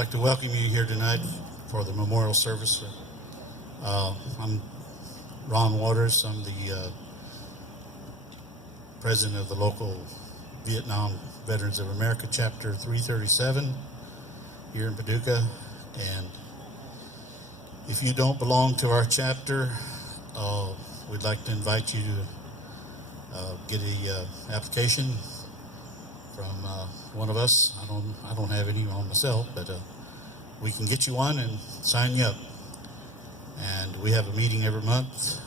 like to welcome you here tonight for the memorial service. I'm Ron Waters. I'm the president of the local Vietnam Veterans of America, Chapter 337 here in Paducah. And if you don't belong to our chapter, we'd like to invite you to get a application from one of us. I don't have any on myself, but we can get you one and sign you up. And we have a meeting every month.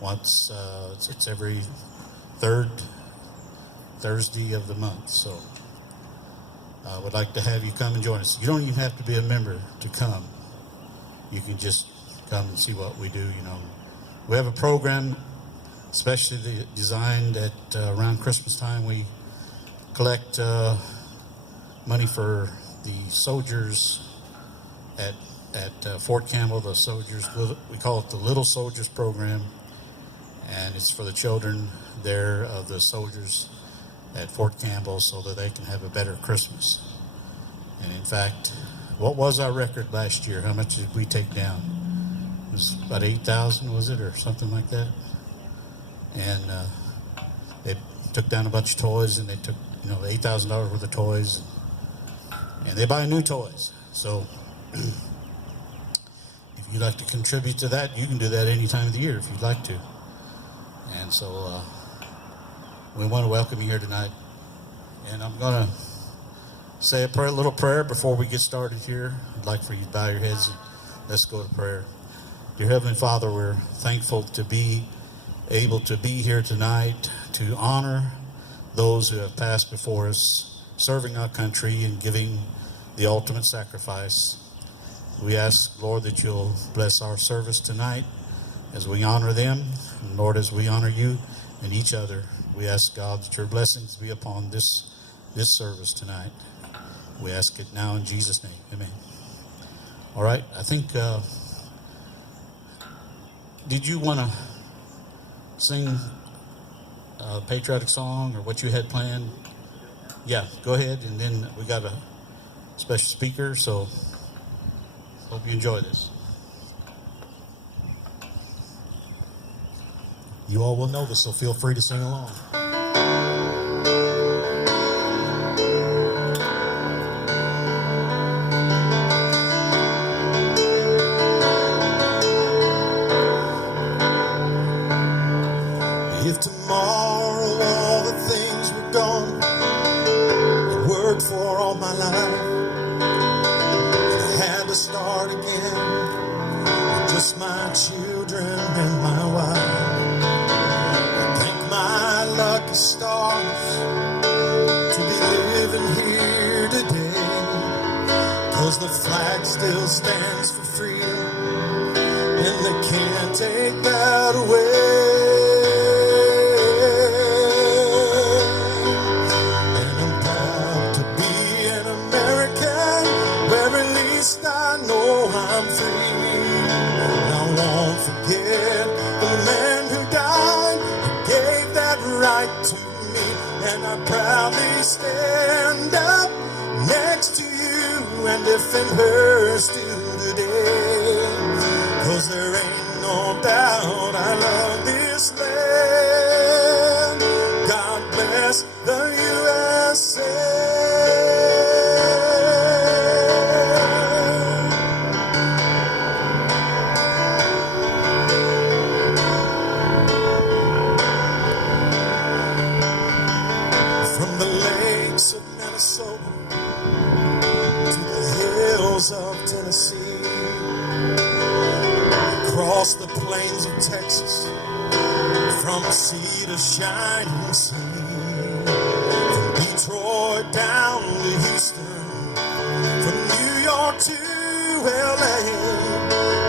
Once it's every third Thursday of the month. So I would like to have you come and join us. You don't even have to be a member to come. You can just come and see what we do. You know, we have a program especially designed at around Christmas time. We collect money for the soldiers at Fort Campbell. The soldiers, we call it the Little Soldiers Program, and it's for the children there of the soldiers at Fort Campbell so that they can have a better Christmas. And in fact, what was our record last year? How much did we take down? It was about 8,000, was it, or something like that? And they took down a bunch of toys, and they took, $8,000 worth of toys, and they buy new toys. So if you'd like to contribute to that, you can do that any time of the year if you'd like to. And so we want to welcome you here tonight. And I'm going to say a little prayer before we get started here. I'd like for you to bow your heads and let's go to prayer. Dear Heavenly Father, we're thankful to be able to be here tonight to honor those who have passed before us, serving our country and giving the ultimate sacrifice. We ask, Lord, that you'll bless our service tonight as we honor them. And Lord, as we honor you and each other, we ask, God, that your blessings be upon this service tonight. We ask it now in Jesus' name. Amen. All right. I think, did you want to sing a patriotic song or what you had planned? Yeah, go ahead. And then we got a special speaker, so hope you enjoy this. You all will know this, so feel free to sing along. If tomorrow all the things were gone I worked for all my life, and I had to start again with just my children and my wife, I thank my lucky stars to be living here today, 'cause the flag still stands for freedom and they can't take that away. I know I'm free. I won't forget the man who died, who gave that right to me, and I proudly stand up next to you and defend her still today. 'Cause there ain't no doubt I love this land. God bless the USA. Of Tennessee, across the plains of Texas, from sea to shining sea, from Detroit down to Houston, from New York to LA,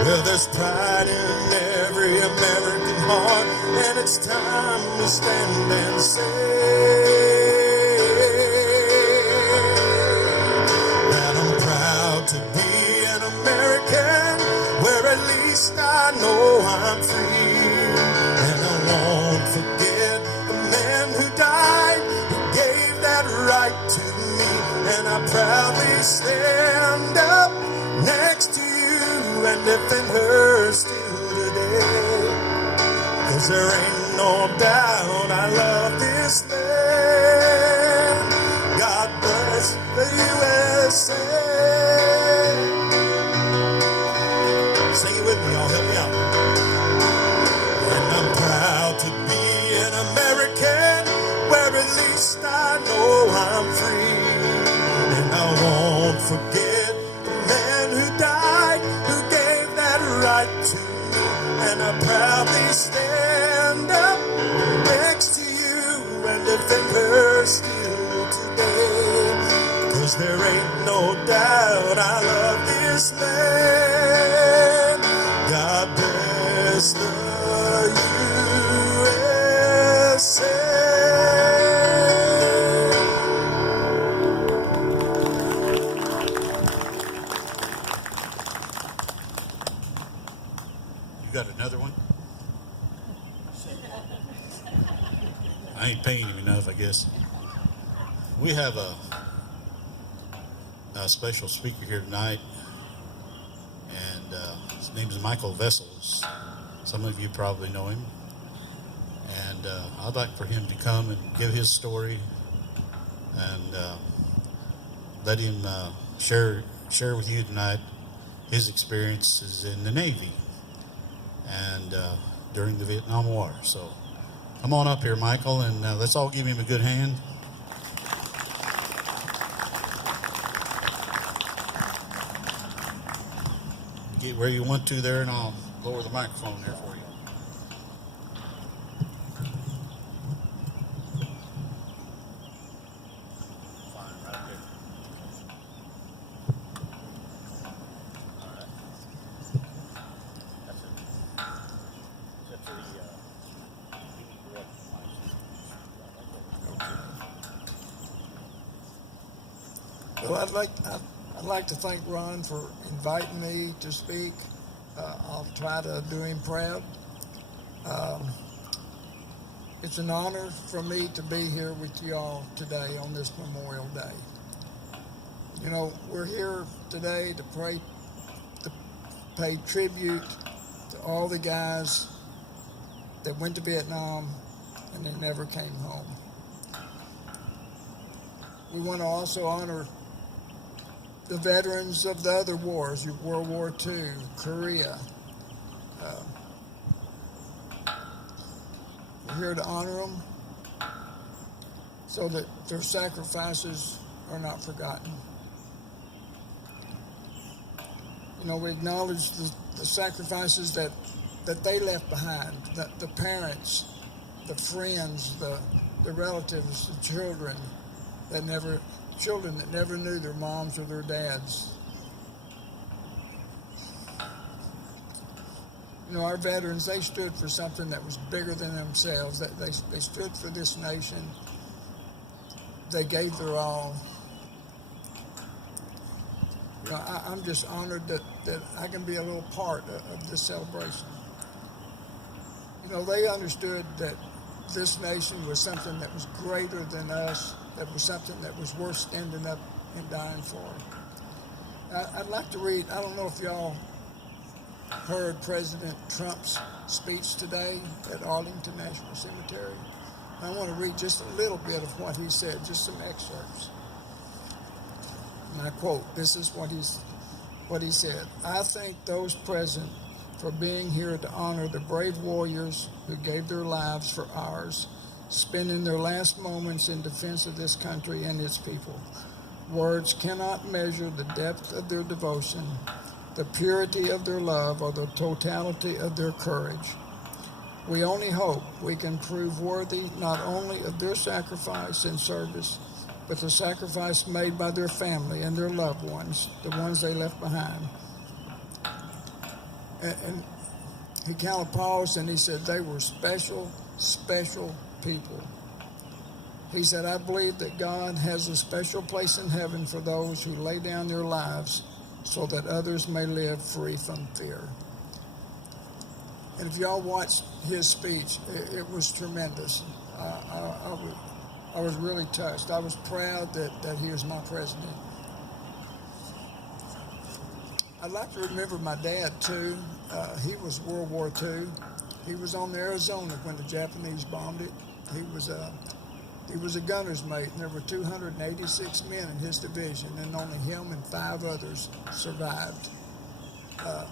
well, there's pride in every American heart, and it's time to stand and say to be an American, where at least I know I'm free. And I won't forget the man who died, who gave that right to me, and I proudly stand lifting her still today. 'Cause there ain't no doubt I love this land. God bless the USA. Sing it with me, y'all. Help me out. And I'm proud to be an American, where at least I know I'm free. And I won't forget the man who died, who gave that right to me. And I proudly stand up next to you and defend her still today. 'Cause there ain't no doubt I love this land. God bless the USA. You got another one? I ain't paying him enough, I guess. We have a special speaker here tonight, and his name is Michael Vessels. Some of you probably know him. And I'd like for him to come and give his story and let him share with you tonight his experiences in the Navy and during the Vietnam War. So come on up here, Michael, and let's all give him a good hand. Get where you want to there, and I'll lower the microphone there for you. Fine, right there. All right. That's it. That's the direct mic. Well, I'd like to thank Ron for inviting me to speak. I'll try to do him proud. It's an honor for me to be here with you all today on this Memorial Day. You know, we're here today to pay tribute to all the guys that went to Vietnam and they never came home. We want to also honor the veterans of the other wars, World War II, Korea. We're here to honor them so that their sacrifices are not forgotten. You know, we acknowledge the sacrifices that they left behind, the parents, the friends, the relatives, the children that never knew their moms or their dads. You know, our veterans, they stood for something that was bigger than themselves. They stood for this nation. They gave their all. You know, I'm just honored that I can be a little part of this celebration. You know, they understood that this nation was something that was greater than us, that was something that was worth standing up and dying for. I'd like to read, I don't know if y'all heard President Trump's speech today at Arlington National Cemetery. I want to read just a little bit of what he said, just some excerpts. And I quote, this is what he said. "I thank those present for being here to honor the brave warriors who gave their lives for ours, spending their last moments in defense of this country and its people. Words cannot measure the depth of their devotion, the purity of their love, or the totality of their courage. We only hope we can prove worthy not only of their sacrifice and service, but the sacrifice made by their family and their loved ones, the ones they left behind." And he kind of paused and he said they were special, special people. He said, "I believe that God has a special place in heaven for those who lay down their lives so that others may live free from fear." And if y'all watched his speech, it was tremendous. I was really touched. I was proud that he was my president. I'd like to remember my dad too. He was World War II. He was on the Arizona when the Japanese bombed it. He was a gunner's mate, and there were 286 men in his division, and only him and 5 others survived. I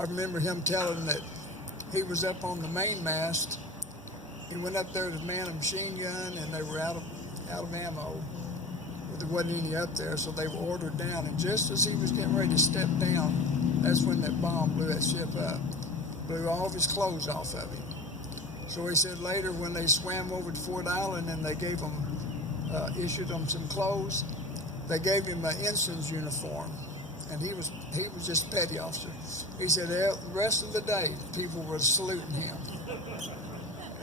remember him telling that he was up on the mainmast. He went up there to man a machine gun, and they were out of ammo. There wasn't any up there, so they were ordered down. And just as he was getting ready to step down, that's when that bomb blew that ship up, blew all of his clothes off of him. So he said later when they swam over to Fort Island and they gave him, issued him some clothes, they gave him an ensign's uniform, and he was just a petty officer. He said the rest of the day people were saluting him,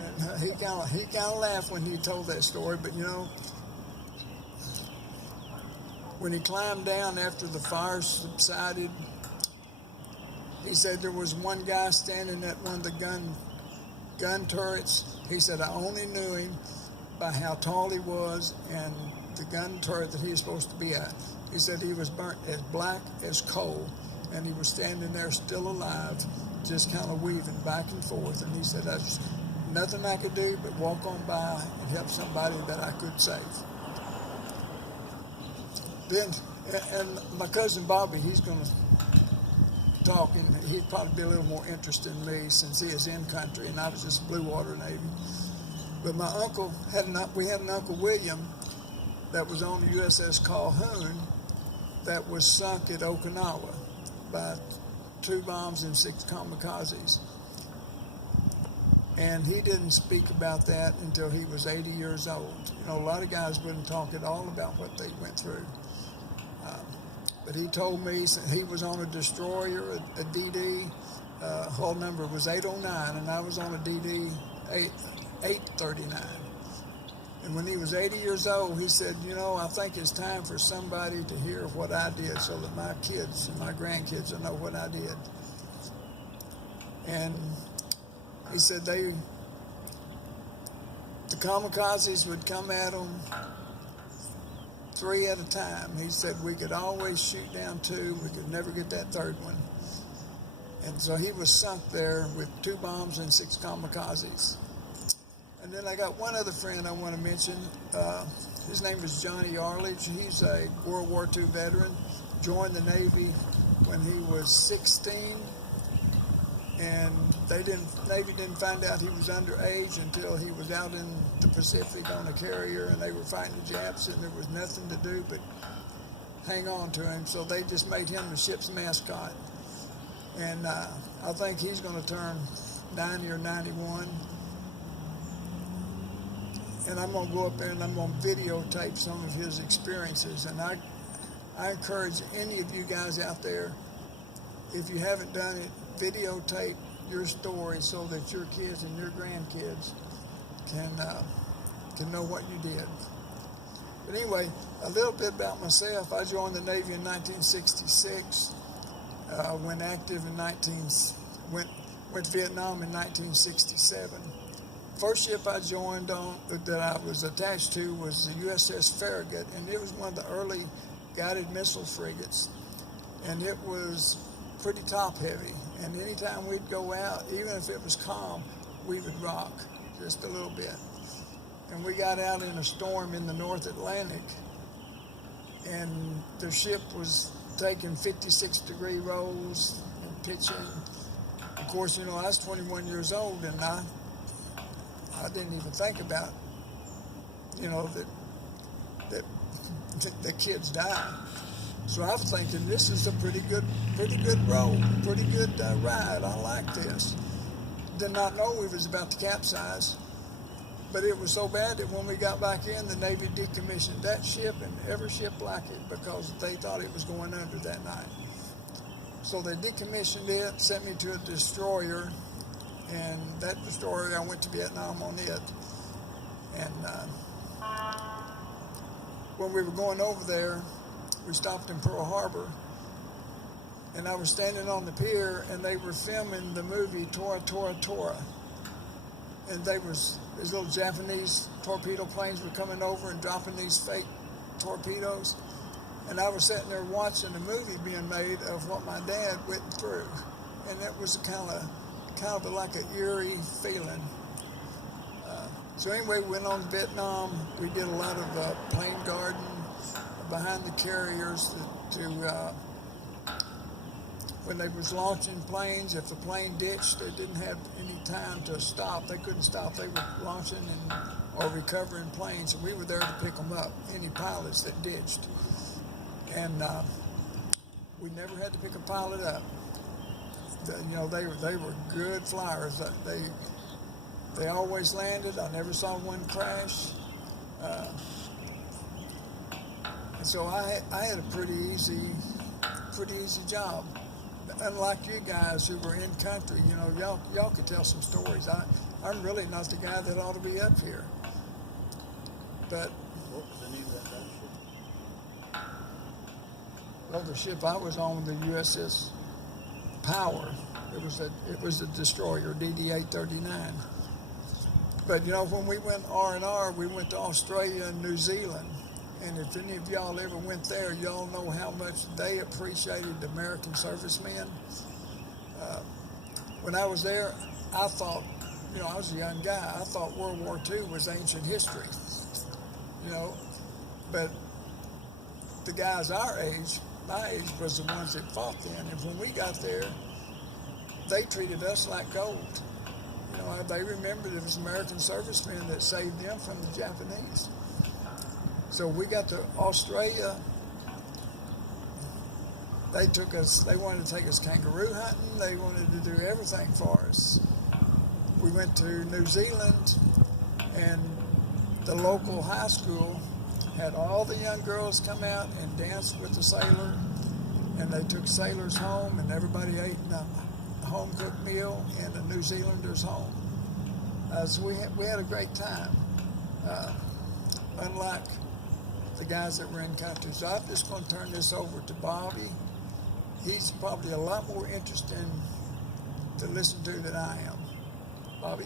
and he kind of laughed when he told that story. But you know, when he climbed down after the fire subsided, he said there was one guy standing at one of the gun turrets. He said, I only knew him by how tall he was and the gun turret that he was supposed to be at. He said he was burnt as black as coal, and he was standing there still alive, just kind of weaving back and forth. And he said, there's nothing I could do but walk on by and help somebody that I could save. Then, and my cousin Bobby, he's going to talk, and he'd probably be a little more interested in me since he is in country and I was just Blue Water Navy. But my uncle we had an Uncle William that was on the USS Calhoun that was sunk at Okinawa by 2 bombs and 6 kamikazes. And he didn't speak about that until he was 80 years old. You know, a lot of guys wouldn't talk at all about what they went through. But he told me he was on a destroyer, a DD. Hull number was 809, and I was on a DD 839. And when he was 80 years old, he said, you know, I think it's time for somebody to hear what I did so that my kids and my grandkids will know what I did. And he said the kamikazes would come at them 3 at a time. He said we could always shoot down 2. We could never get that 3rd one. And so he was sunk there with 2 bombs and 6 kamikazes. And then I got one other friend I want to mention. His name is Johnny Arledge. He's a World War II veteran, joined the Navy when he was 16. And Navy didn't find out he was underage until he was out in the Pacific on a carrier, and they were fighting the Japs, and there was nothing to do but hang on to him. So they just made him the ship's mascot. And I think he's going to turn 90 or 91. And I'm going to go up there and I'm going to videotape some of his experiences. And I encourage any of you guys out there, if you haven't done it, videotape your story so that your kids and your grandkids can know what you did. But anyway, a little bit about myself. I joined the Navy in 1966. Went active in went to Vietnam in 1967. First ship I joined on that I was attached to was the USS Farragut, and it was one of the early guided missile frigates, and it was pretty top heavy. And anytime we'd go out, even if it was calm, we would rock just a little bit. And we got out in a storm in the North Atlantic, and the ship was taking 56-degree rolls and pitching. Of course, you know, I was 21 years old, and I didn't even think about, you know, that kids die. So I was thinking, this is a pretty good roll, pretty good ride. I like this. Did not know we was about to capsize, but it was so bad that when we got back in, the Navy decommissioned that ship and every ship like it because they thought it was going under that night. So they decommissioned it, sent me to a destroyer, and that destroyer, I went to Vietnam on it. And when we were going over there, we stopped in Pearl Harbor, and I was standing on the pier, and they were filming the movie Tora, Tora, Tora. And these little Japanese torpedo planes were coming over and dropping these fake torpedoes. And I was sitting there watching a movie being made of what my dad went through, and it was kind of like an eerie feeling. So anyway, we went on to Vietnam. We did a lot of plane guarding behind the carriers when they was launching planes. If the plane ditched, they didn't have any time to stop. They couldn't stop. They were launching or recovering planes, and we were there to pick them up, any pilots that ditched. And we never had to pick a pilot up. They were good flyers. They always landed. I never saw one crash. And so I had a pretty easy job. Unlike you guys who were in country, y'all could tell some stories. I'm really not the guy that ought to be up here. But What was the name of that ship? well, the ship I was on, the USS Power, it was a destroyer, DD-839. But when we went R&R, we went to Australia and New Zealand. And if any of y'all ever went there, y'all know how much they appreciated American servicemen. When I was there, I thought, I was a young guy. I thought World War II was ancient history. But the guys our age, my age, was the ones that fought then. And when we got there, they treated us like gold. They remembered it was American servicemen that saved them from the Japanese. So we got to Australia. They wanted to take us kangaroo hunting. They wanted to do everything for us. We went to New Zealand, and the local high school had all the young girls come out and dance with the sailor, and they took sailors home, and everybody ate in a home-cooked meal in a New Zealander's home. So we had a great time, unlike the guys that were in country. So I'm just going to turn this over to Bobby. He's probably a lot more interesting to listen to than I am. Bobby?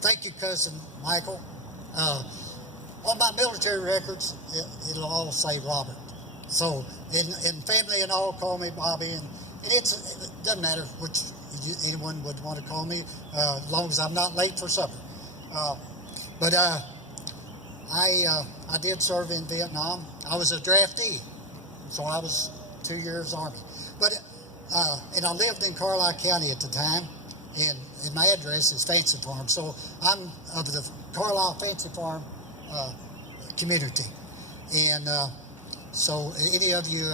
Thank you, Cousin Michael. On my military records, it'll all say Robert. So, in family and all, call me Bobby, and it doesn't matter which anyone would want to call me, as long as I'm not late for supper. But I did serve in Vietnam. I was a draftee, so I was 2 years Army. But and I lived in Carlisle County at the time, and my address is Fancy Farm. So I'm of the Carlisle Fancy Farm community. And so any of you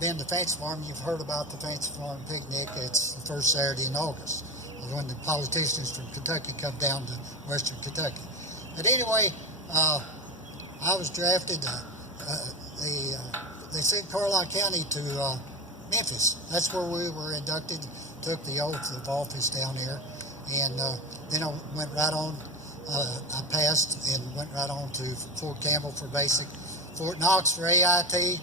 been to Fancy Farm, you've heard about the Fancy Farm picnic. It's the first Saturday in August when the politicians from Kentucky come down to Western Kentucky. But anyway, I was drafted. They sent Carlisle County to Memphis. That's where we were inducted, took the oath of office down there. And then I went right on. I passed and went right on to Fort Campbell for basic. Fort Knox for AIT.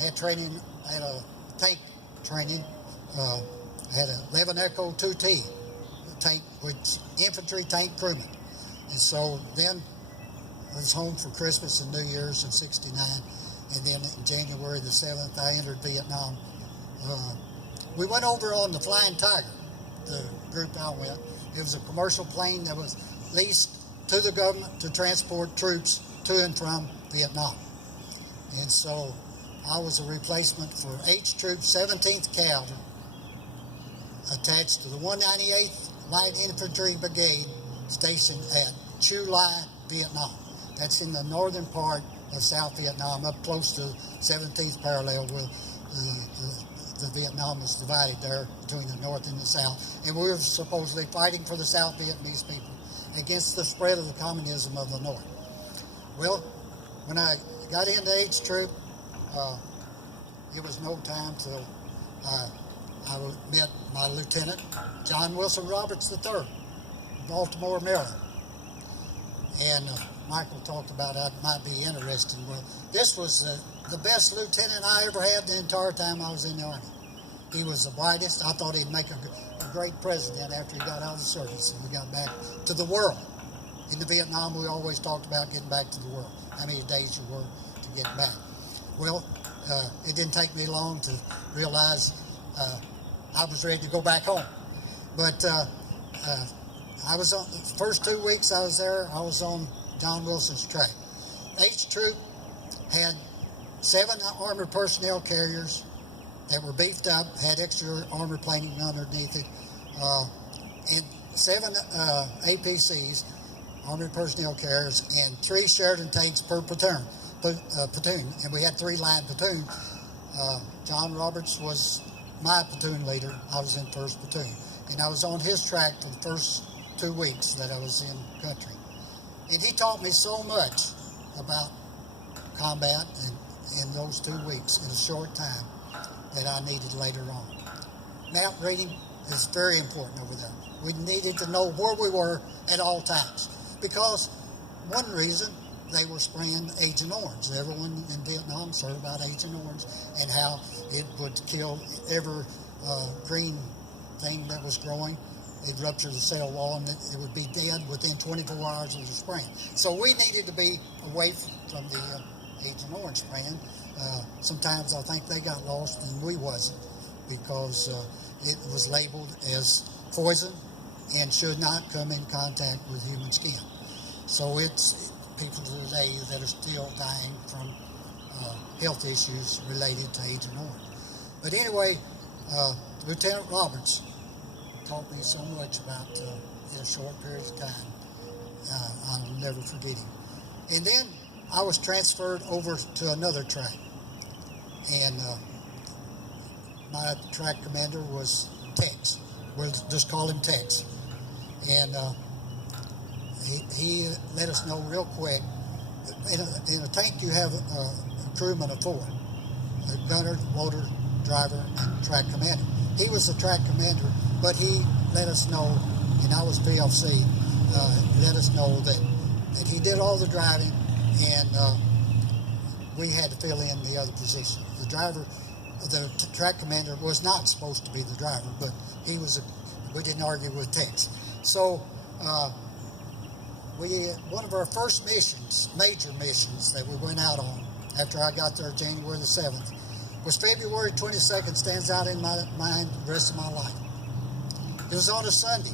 Had training, had a tank training. Had a 11 Echo 2T tank, which infantry tank crewman. And so then I was home for Christmas and New Year's in '69. And then in January the 7th, I entered Vietnam. We went over on the Flying Tiger, the group I went. It was a commercial plane that was leased to the government to transport troops to and from Vietnam. And so I was a replacement for H Troop 17th Cavalry, attached to the 198th Light Infantry Brigade stationed at Chu Lai, Vietnam. That's in the northern part of South Vietnam, up close to 17th parallel where the Vietnam is divided there between the north and the south. And we were supposedly fighting for the South Vietnamese people against the spread of the communism of the north. Well, when I got into H Troop, it was no time till I met my lieutenant, John Wilson Roberts III, Baltimore, Maryland. And Michael talked about I might be interested. Well, this was the best lieutenant I ever had the entire time I was in the Army. He was the brightest. I thought he'd make a great president after he got out of the service and we got back to the world. In the Vietnam, we always talked about getting back to the world, how many days you were to get back. Well, it didn't take me long to realize I was ready to go back home. But I was on the first 2 weeks I was there, I was on John Wilson's track. H Troop had 7 armored personnel carriers that were beefed up, had extra armor plating underneath it, and 7 APCs, armored personnel carriers, and 3 Sheridan tanks per platoon. And we had 3 line platoon. John Roberts was my platoon leader. I was in 1st platoon, and I was on his track for the first 2 weeks that I was in country. And he taught me so much about combat in those 2 weeks in a short time that I needed later on. Map reading is very important over there. We needed to know where we were at all times, because one reason they were spraying Agent Orange. Everyone in Vietnam heard about Agent Orange and how it would kill every green thing that was growing. It ruptured the cell wall and it would be dead within 24 hours of the spraying. So we needed to be away from the Agent Orange spraying. Sometimes I think they got lost and we wasn't, because it was labeled as poison and should not come in contact with human skin. So it's people today that are still dying from health issues related to Agent Orange. But anyway, Lieutenant Roberts taught me so much about in a short period of time. I'll never forget him. And then I was transferred over to another track. And my track commander was Tex. We'll just call him Tex. And he let us know real quick. In a tank, you have a crewman of 4, a gunner, loader, driver, and track commander. He was the track commander, but he let us know, and I was VLC, let us know that he did all the driving, and we had to fill in the other position. The driver, the track commander was not supposed to be the driver, but he was. We didn't argue with Tex. So one of our first missions, major missions that we went out on after I got there January the 7th, was February 22nd, stands out in my mind the rest of my life. It was on a Sunday.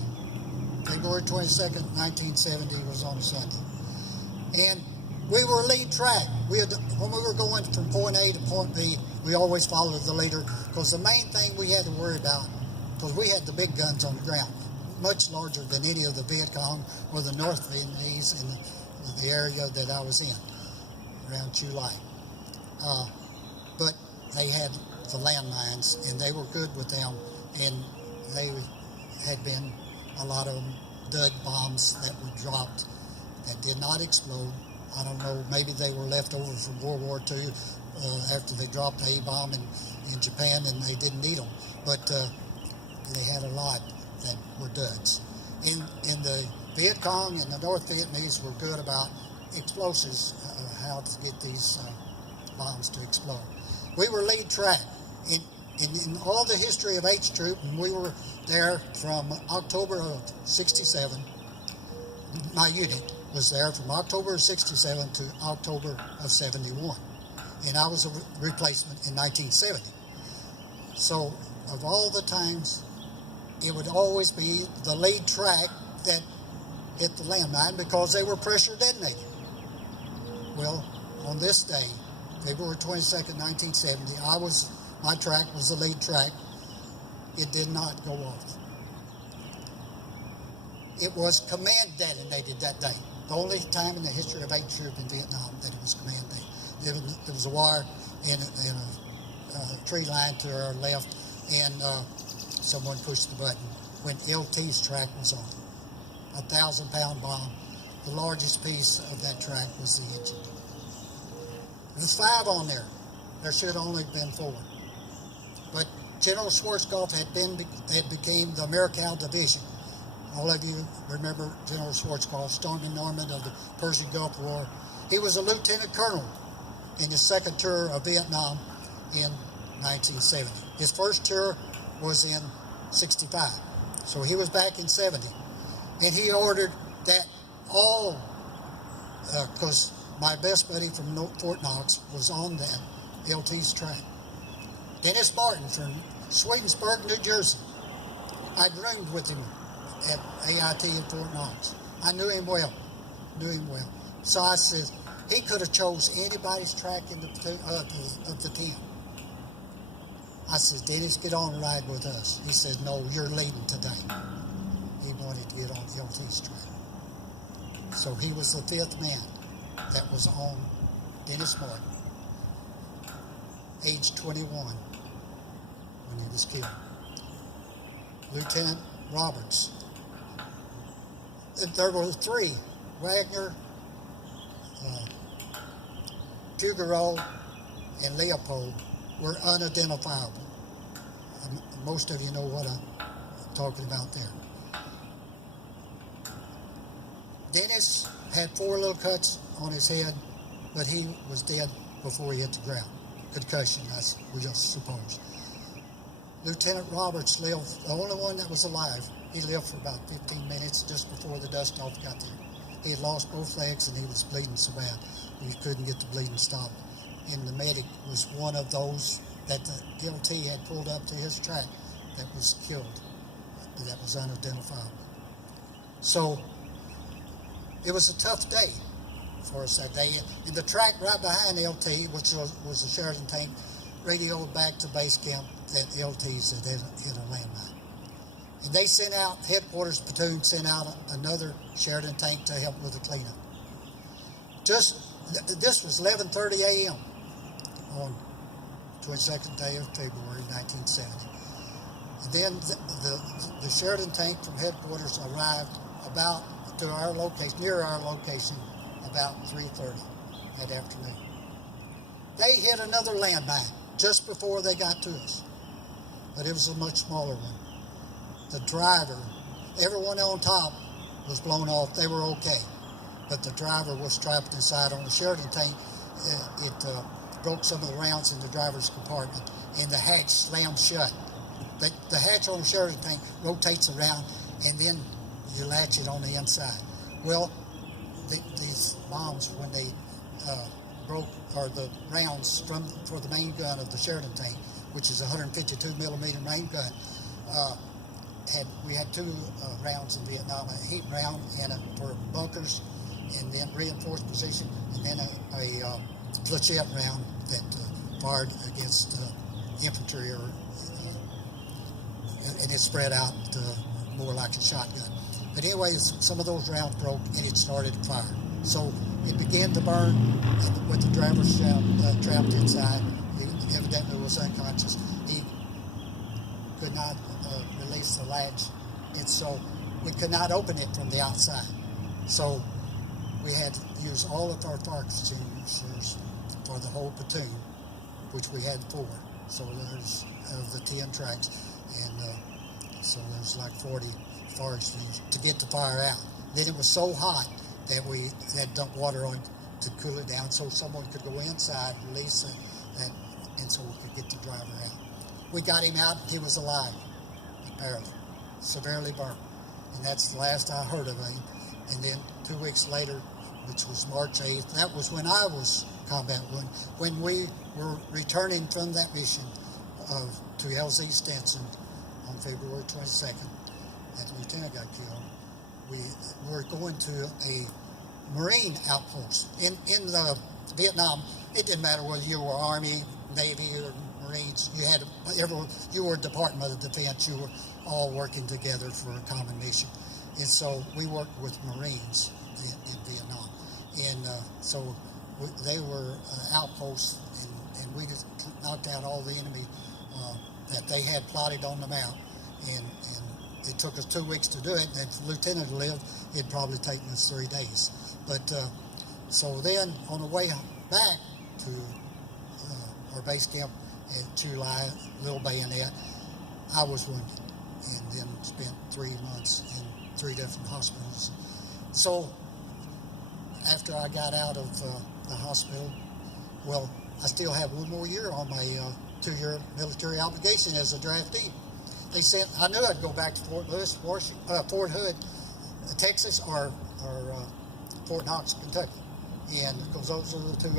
February 22nd, 1970 was on a Sunday. And we were lead track. When we were going from point A to point B, we always followed the leader, because the main thing we had to worry about, because we had the big guns on the ground, much larger than any of the Viet Cong or the North Vietnamese in the area that I was in, around Chu Lai. But they had the landmines, and they were good with them, and they had been a lot of them dud bombs that were dropped that did not explode. I don't know, maybe they were left over from World War II after they dropped the A-bomb in Japan and they didn't need them. But they had a lot that were duds. In the Viet Cong and the North Vietnamese were good about explosives, how to get these bombs to explode. We were lead track. In all the history of H Troop, and we were there from October of 67. My unit was there from October of 67 to October of 71. And I was a replacement in 1970. So of all the times, it would always be the lead track that hit the landmine because they were pressure detonated. Well, on this day, February 22nd, 1970, my track was the lead track. It did not go off. It was command detonated that day. The only time in the history of H Troop in Vietnam that it was command detonated. There was a wire in a tree line to our left, and someone pushed the button when LT's track was on. 1,000-pound bomb. The largest piece of that track was the engine. There was 5 on there. There should have only been 4. But General Schwarzkopf had became the Americal Division all of you remember General Schwarzkopf, Stormy Norman of the Persian Gulf War. He was a lieutenant colonel in his second tour of Vietnam in 1970. His first tour was in 65. So he was back in 70. And he ordered that all, because my best buddy from Fort Knox was on that LT's track. Dennis Martin from Swedensburg, New Jersey. I roomed with him at AIT in Fort Knox. I knew him well. So I said, he could have chose anybody's track in the of the 10. I said, Dennis, get on and ride with us. He said, no, you're leading today. He wanted to get on the LT's track. So he was the 5th man that was on Dennis Martin, age 21, when he was killed. Lieutenant Roberts. There were 3, Wagner, Fugaro, and Leopold were unidentifiable. Most of you know what I'm talking about there. Dennis had 4 little cuts on his head, but he was dead before he hit the ground. Concussion, we just suppose. Lieutenant Roberts lived, the only one that was alive. He lived for about 15 minutes just before the dust-off got there. He had lost both legs and he was bleeding so bad he couldn't get the bleeding stopped. And the medic was one of those that the LT had pulled up to his track that was killed, that was unidentifiable. So it was a tough day for us that day. And the track right behind LT, which was the Sheridan tank, radioed back to base camp that LTs had hit a landmine. And they sent out, headquarters platoon sent out another Sheridan tank to help with the cleanup. This was 11:30 a.m. on 22nd day of February 1970. And then the Sheridan tank from headquarters arrived about to our location, near our location, about 3:30 that afternoon. They hit another landmine just before they got to us, but it was a much smaller one. The driver, everyone on top was blown off. They were okay, but the driver was trapped inside on the Sheridan tank. It broke some of the rounds in the driver's compartment, and the hatch slammed shut. The hatch on the Sheridan tank rotates around, and then you latch it on the inside. Well, these bombs, when they broke, or the rounds for the main gun of the Sheridan tank, which is a 152 millimeter main gun, we had 2 rounds in Vietnam, a heat round and for bunkers, and then reinforced position, and then a flechette round that fired against infantry, and it spread out more like a shotgun. But anyways, some of those rounds broke and it started to fire. So it began to burn with the driver trapped inside. He evidently was unconscious. He could not release the latch, and so we could not open it from the outside. So we had to use all of our fire extinguishers for the whole platoon, which we had 4. So there's of the 10 tracks, and so there's like 40 fire extinguishers to get the fire out. Then it was so hot that we had dumped water on to cool it down, so someone could go inside, release it, and so we could get the driver out. We got him out. He was alive, apparently, severely burned, and that's the last I heard of him. And then 2 weeks later, which was March 8th, that was when I was Combat 1, when we were returning from that mission to LZ Stinson on February 22nd, and the lieutenant got killed. We were going to a Marine outpost. In the Vietnam, it didn't matter whether you were Army, Navy, or Marines. You were Department of Defense. You were all working together for a common mission. And so we worked with Marines in Vietnam. And so they were outposts, and we just knocked out all the enemy that they had plotted on the map. And it took us 2 weeks to do it, and if the lieutenant lived, it'd probably taken us 3 days. But so then, on the way back to our base camp at July, Little Bayonet, I was wounded, and then spent 3 months in 3 different hospitals. So after I got out of the hospital, well, I still have 1 more year on my 2-year military obligation as a draftee. They sent. I knew I'd go back to Fort Lewis, Fort Hood, Texas, or Fort Knox, Kentucky, and because those are the 2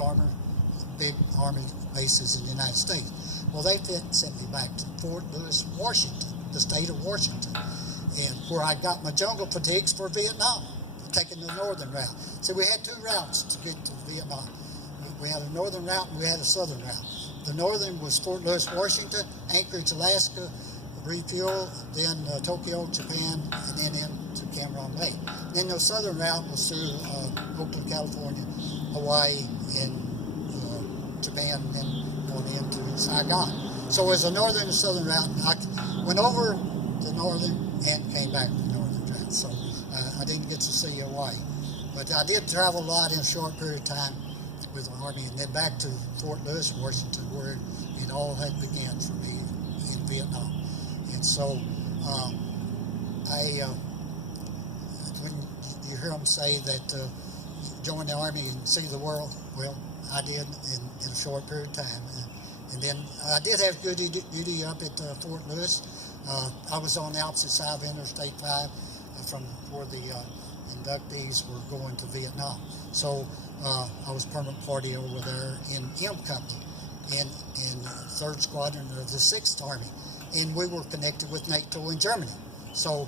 big Army bases in the United States. Well, they sent me back to Fort Lewis, Washington, the state of Washington, and where I got my jungle fatigues for Vietnam, taking the northern route. So we had 2 routes to get to Vietnam. We had a northern route and we had a southern route. The northern was Fort Lewis, Washington, Anchorage, Alaska, refuel, then Tokyo, Japan, and then into Cameron Lake. Then the southern route was through Oakland, California, Hawaii, and Japan, and then going into Saigon. So as a northern and southern route, I went over the northern and came back to the northern route. So I didn't get to see Hawaii. But I did travel a lot in a short period of time with the Army, and then back to Fort Lewis, Washington, where it all had begun for me in Vietnam. And so when you hear them say that join the Army and see the world, well, I did in a short period of time. And then I did have good duty up at Fort Lewis. I was on the opposite side of Interstate 5 from where the inductees were going to Vietnam. So I was permanent party over there in M Company in 3rd Squadron of the 6th Army. And we were connected with NATO in Germany. So